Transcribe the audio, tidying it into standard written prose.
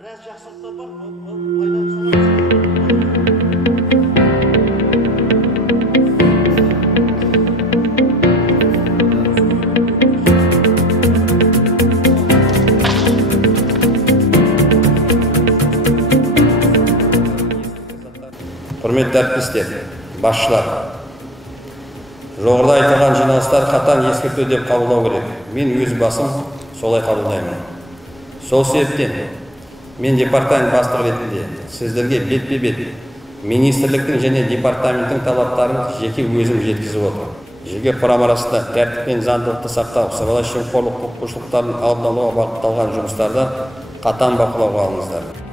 Biraz жақсылықтар бар, пайдаланып Құрметті әріптестер, басшылар, жоғарыда айтылған жиналыстар қатаң ескерту деп қабылдау керек. Мен өз басым солай қабылдаймын. Сол себептен мен департамент бастығы ретінде сіздерге бетпе-бет министрліктің және департаменттің талаптарын жеке өзім жеткізіп отыр. Жеке құрам арасында тәртіп пен заңдылықты сақтау, сыбайлас жемқорлық құқық бұзушылықтардың алдын алуға бағытталған жұмыстарды қатаң бақылауға алыңыздар.